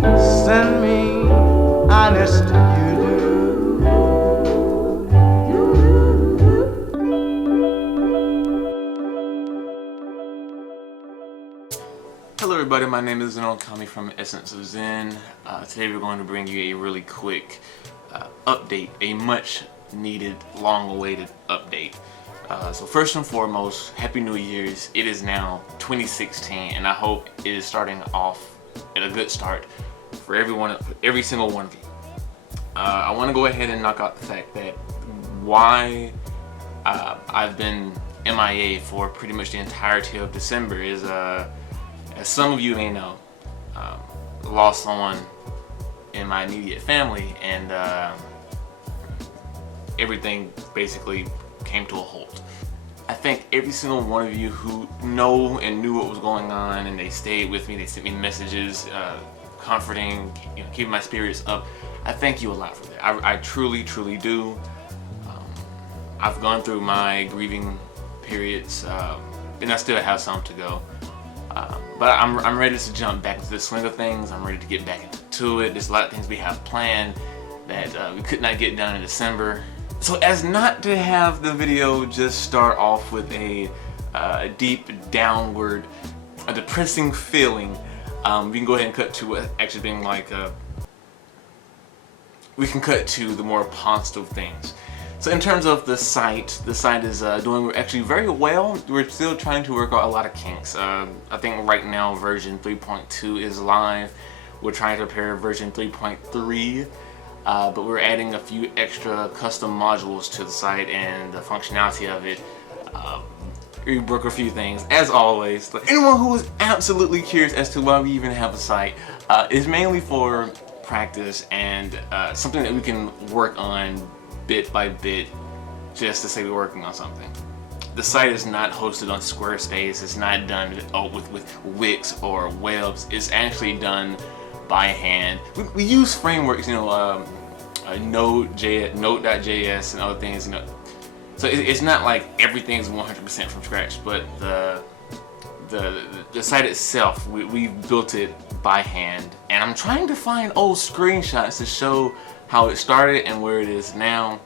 Send me honest you do. Hello everybody, my name is Papa Ookami from Essence of Zen. Today we're going to bring you a really quick update, a much needed, long awaited update. So first and foremost, Happy New Year's. It is now 2016 and I hope it is starting off at a good start for every single one of you. I want to go ahead and knock out the fact that why I've been MIA for pretty much the entirety of December is as some of you may know, lost someone in my immediate family, and everything basically came to a halt. I think every single one of you who know and knew what was going on, and they stayed with me, they sent me messages, comforting, keeping my spirits up. I thank you a lot for that. I truly, truly do. I've gone through my grieving periods, and I still have some to go. But I'm ready to jump back into the swing of things. I'm ready to get back into it. There's a lot of things we have planned that we could not get done in December. So as not to have the video just start off with a deep downward, a depressing feeling, we can go ahead and cut to what actually being like we can cut to the more positive things. So in terms of the site is doing actually very well. We're still trying to work out a lot of kinks. I think right now version 3.2 is live. We're trying to prepare version 3.3, but we're adding a few extra custom modules to the site and the functionality of it. We broke a few things, as always. But anyone who is absolutely curious as to why we even have a site, is mainly for practice and something that we can work on bit by bit, just to say we're working on something. The site is not hosted on Squarespace. It's not done with Wix or Webs. It's actually done by hand. We use frameworks, Node.js and other things, So it's not like everything's 100% from scratch, but the site itself, we built it by hand, and I'm trying to find old screenshots to show how it started and where it is now,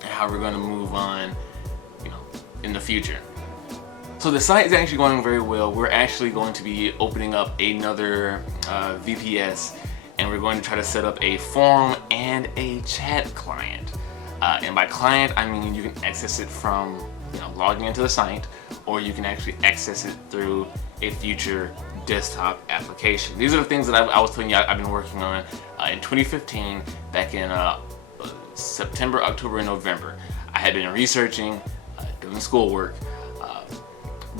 and how we're going to move on, in the future. So the site is actually going very well. We're actually going to be opening up another VPS, and we're going to try to set up a forum and a chat client. And by client, I mean you can access it from logging into the site, or you can actually access it through a future desktop application. These are the things that I was telling you I've been working on in 2015, back in September, October, and November. I had been researching, doing schoolwork,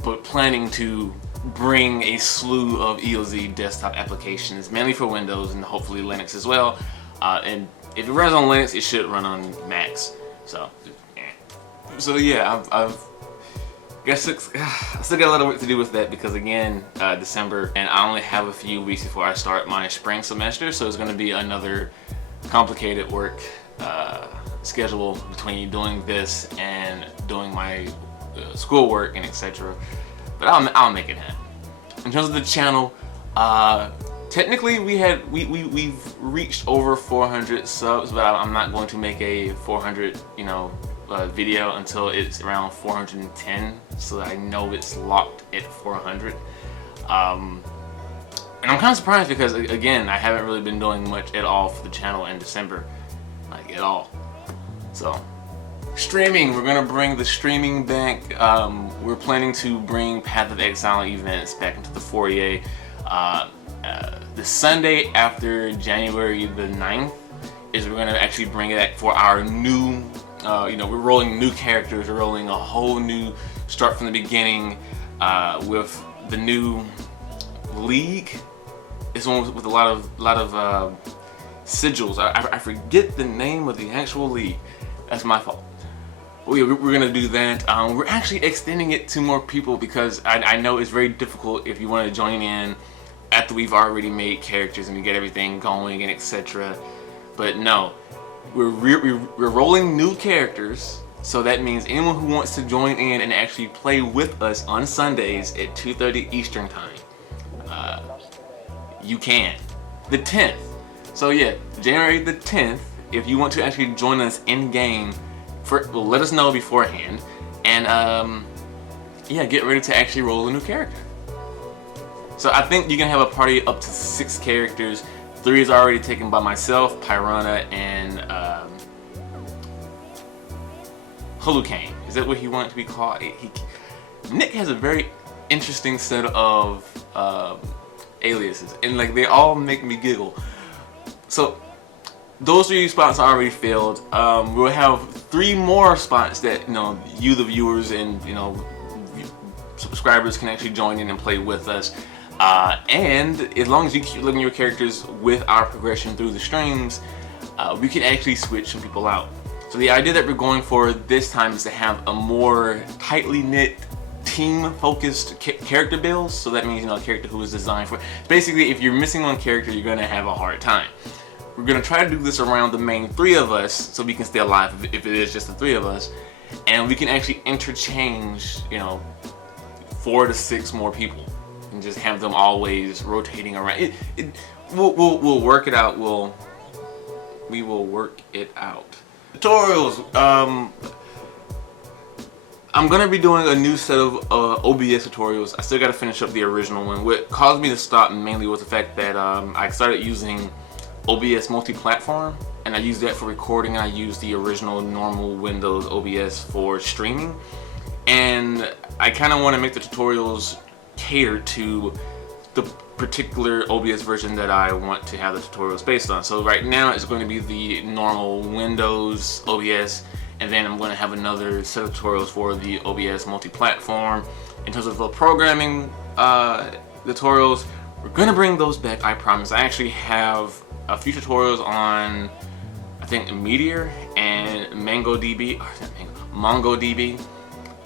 but planning to bring a slew of EOZ desktop applications, mainly for Windows and hopefully Linux as well. And if it runs on Linux, it should run on Macs. So yeah, I still got a lot of work to do with that, because again, December, and I only have a few weeks before I start my spring semester, so it's going to be another complicated work schedule between doing this and doing my schoolwork and etc. But I'll make it happen. In terms of the channel, technically we've reached over 400 subs, but I'm not going to make a 400 video until it's around 410, so that I know it's locked at 400. And I'm kind of surprised because, again, I haven't really been doing much at all for the channel in December, like at all. So streaming, we're gonna bring the streaming back. We're planning to bring Path of Exile events back into the foyer. The Sunday after January the 9th is we're gonna actually bring it back for our new, we're rolling new characters, we're rolling a whole new start from the beginning with the new league. It's one with a lot of sigils. I forget the name of the actual league. That's my fault. We're gonna do that. We're actually extending it to more people, because I know it's very difficult if you want to join in after we've already made characters and we get everything going and etc. But no, we're rolling new characters, so that means anyone who wants to join in and actually play with us on Sundays at 2:30 Eastern time, you can. the 10th. So yeah, January the 10th, if you want to actually join us in game, well, let us know beforehand, and yeah, get ready to actually roll a new character. So I think you can have a party up to 6 characters. 3 is already taken by myself, Pyrana, and Ookami. Is that what he wanted to be called? Nick has a very interesting set of aliases, and like they all make me giggle. So those 3 spots are already filled. We'll have 3 more spots that you the viewers and subscribers can actually join in and play with us. And as long as you keep looking at your characters with our progression through the streams, we can actually switch some people out. So the idea that we're going for this time is to have a more tightly knit, team-focused character build. So that means a character who is designed for. Basically, if you're missing one character, you're gonna have a hard time. We're gonna try to do this around the main 3 of us, so we can stay alive if it is just the 3 of us, and we can actually interchange, 4 to 6 more people, and just have them always rotating around. We'll work it out. We will work it out. Tutorials. I'm gonna be doing a new set of OBS tutorials. I still gotta finish up the original one. What caused me to stop mainly was the fact that I started using OBS multi-platform, and I used that for recording, and I used the original normal Windows OBS for streaming. And I kind of want to make the tutorials cater to the particular OBS version that I want to have the tutorials based on. So right now it's going to be the normal Windows OBS, and then I'm going to have another set of tutorials for the OBS multi-platform. In terms of the programming tutorials, we're going to bring those back, I promise. I actually have a few tutorials on, I think, Meteor and MongoDB. MongoDB.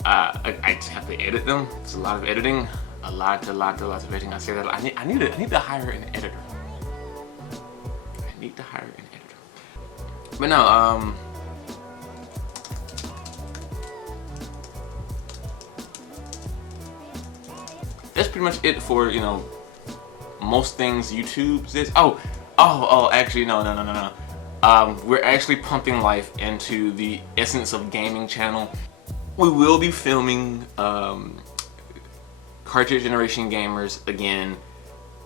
I just have to edit them. It's a lot of editing. A lot of editing. I say that I need to hire an editor. I need to hire an editor. But no, that's pretty much it for most things YouTube is. Oh, actually no. We're actually pumping life into the Essence of Gaming channel. We will be filming Cartridge Generation Gamers again.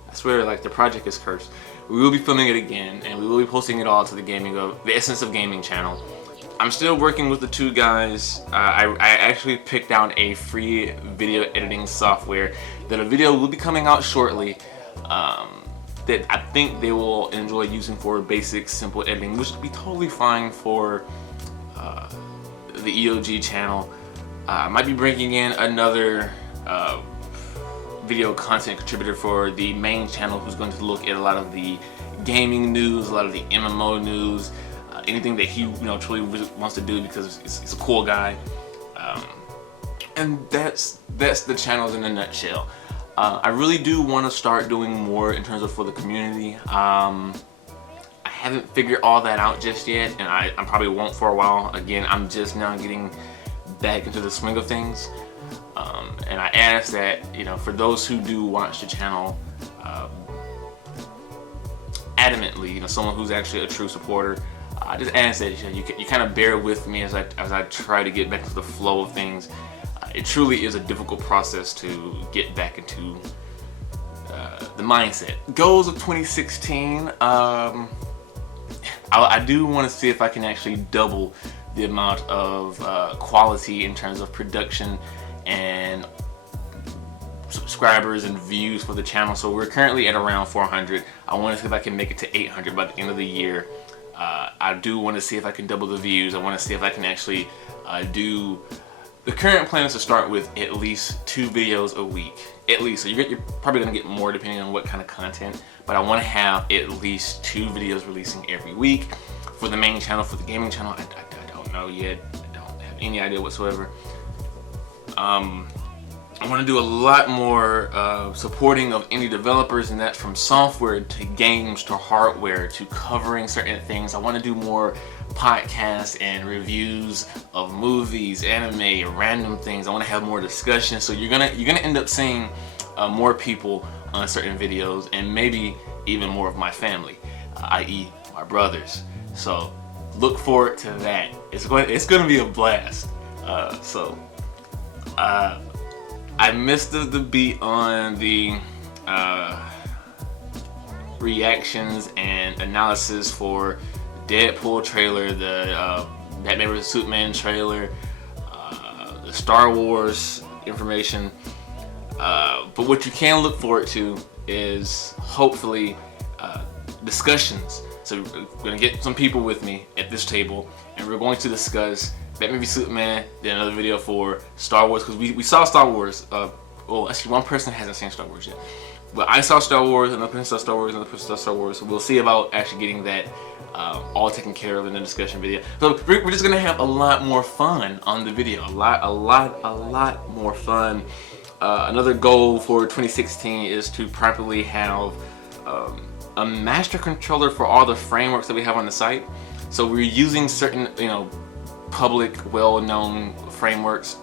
I swear, like, the project is cursed. We will be filming it again, and we will be posting it all to the Essence of Gaming channel. I'm still working with the 2 guys. I actually picked out a free video editing software that a video will be coming out shortly. That I think they will enjoy using for basic, simple editing, which would be totally fine for the EOG channel. I might be bringing in another video content contributor for the main channel, who's going to look at a lot of the gaming news, a lot of the MMO news, anything that he truly wants to do, because he's a cool guy. And that's the channels in a nutshell. I really do want to start doing more in terms of for the community. I haven't figured all that out just yet, and I probably won't for a while. Again, I'm just now getting back into the swing of things. And I ask that, for those who do watch the channel adamantly, someone who's actually a true supporter, I just ask that you kind of bear with me as I try to get back to the flow of things. It truly is a difficult process to get back into the mindset. Goals of 2016. I do want to see if I can actually double the amount of quality in terms of production and subscribers and views for the channel. So we're currently at around 400. I want to see if I can make it to 800 by the end of the year. I do want to see if I can double the views. I want to see if I can actually do. The current plan is to start with at least 2 videos a week. At least. So you're probably going to get more depending on what kind of content. But I want to have at least 2 videos releasing every week. For the main channel, for the gaming channel, I don't know yet. I don't have any idea whatsoever. I want to do a lot more supporting of indie developers, and that's from software to games to hardware to covering certain things. I want to do more podcasts and reviews of movies, anime, random things. I want to have more discussion. So you're gonna end up seeing more people on certain videos, and maybe even more of my family, i.e. my brothers. So look forward to that. It's going to be a blast. I missed the beat on the reactions and analysis for Deadpool trailer, the Batman vs Superman trailer, the Star Wars information. But what you can look forward to is hopefully discussions. So we're gonna get some people with me at this table, and we're going to discuss Batman v Superman, then another video for Star Wars, because we saw Star Wars. Well, actually, one person hasn't seen Star Wars yet. But I saw Star Wars, another person saw Star Wars, another person saw Star Wars. So we'll see about actually getting that all taken care of in the discussion video. So we're just gonna have a lot more fun on the video. A lot more fun. Another goal for 2016 is to properly have a master controller for all the frameworks that we have on the site. So we're using certain, public, well-known frameworks,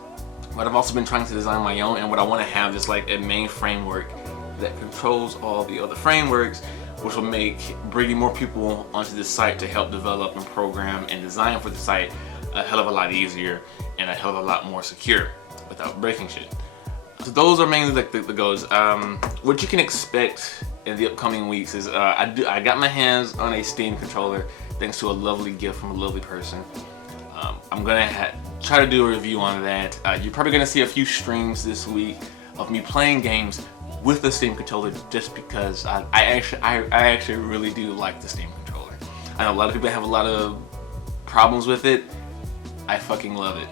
but I've also been trying to design my own, and what I want to have is like a main framework that controls all the other frameworks, which will make bringing more people onto this site to help develop and program and design for the site a hell of a lot easier and a hell of a lot more secure without breaking shit. So those are mainly like the goals. What you can expect in the upcoming weeks is I got my hands on a Steam controller thanks to a lovely gift from a lovely person. I'm gonna try to do a review on that. You're probably gonna see a few streams this week of me playing games with the Steam controller, just because I actually really do like the Steam controller. I know a lot of people have a lot of problems with it. I fucking love it.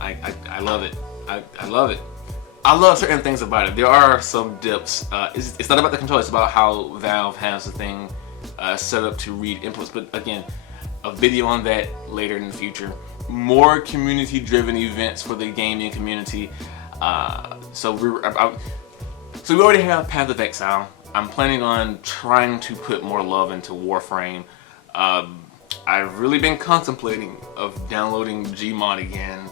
I love it. I love it. I love certain things about it. There are some dips. It's not about the controller, it's about how Valve has the thing set up to read inputs. But again, a video on that later in the future. More community-driven events for the gaming community. So we already have Path of Exile. I'm planning on trying to put more love into Warframe. I've really been contemplating of downloading Gmod again.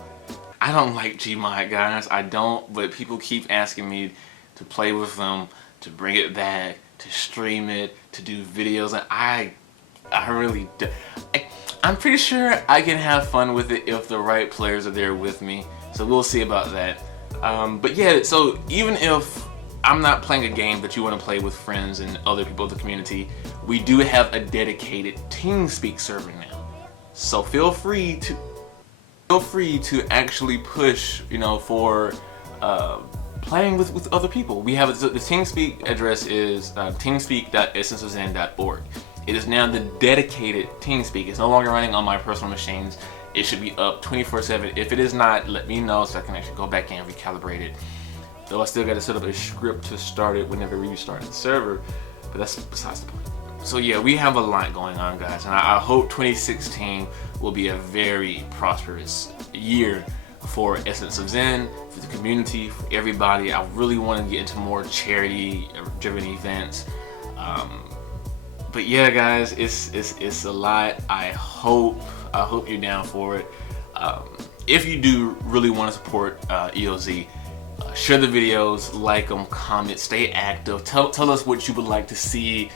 I don't like Gmod, guys. I don't, but people keep asking me to play with them, to bring it back, to stream it, to do videos, and I really do. I'm pretty sure I can have fun with it if the right players are there with me. So we'll see about that. But yeah, so even if I'm not playing a game that you want to play with friends and other people of the community, we do have a dedicated Teamspeak server now. So feel free to actually push, for playing with other people. We have the Teamspeak address is teamspeak.essenceofzen.org. It is now the dedicated Teamspeak. It's no longer running on my personal machines. It should be up 24/7. If it is not, let me know so I can actually go back and recalibrate it. Though I still got to set up a script to start it whenever we restart the server, but that's besides the point. So yeah, we have a lot going on, guys, and I hope 2016 will be a very prosperous year for Essence of Zen, for the community, for everybody. I really want to get into more charity-driven events. But yeah, guys, it's a lot. I hope you're down for it. If you do really want to support EOZ, share the videos, like them, comment, stay active. Tell us what you would like to see.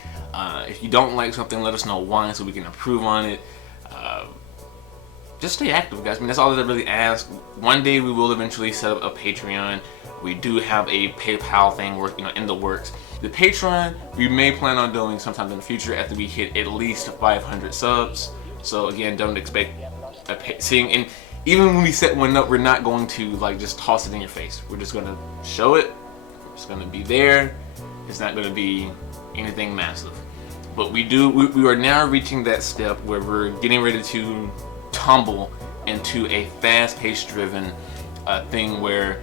If you don't like something, let us know why so we can improve on it. Just stay active, guys. I mean, that's all that I really ask. One day we will eventually set up a Patreon. We do have a PayPal thing in the works. The Patreon we may plan on doing sometime in the future after we hit at least 500 subs. So again, don't expect seeing. And even when we set one up, we're not going to just toss it in your face. We're just gonna show it. It's gonna be there. It's not gonna be anything massive. But we are now reaching that step where we're getting ready to tumble into a fast-paced driven thing where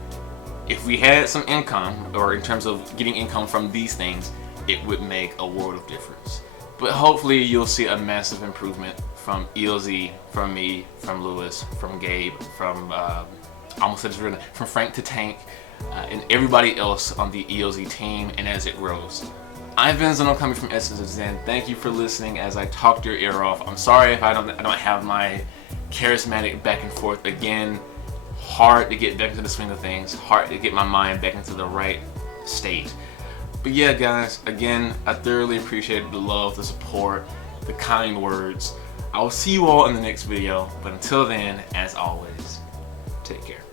if we had some income, or in terms of getting income from these things, it would make a world of difference. But hopefully you'll see a massive improvement from ELZ, from me, from Lewis, from Gabe, from from Frank to Tank, and everybody else on the ELZ team, and as it grows. I've been Zen Ookami from Essence of Zen. Thank you for listening as I talked your ear off. I'm sorry if I don't have my charismatic back and forth again. Hard to get back into the swing of things. Hard to get my mind back into the right state. But yeah, guys, again, I thoroughly appreciate the love, the support, the kind words. I will see you all in the next video, but until then, as always, take care.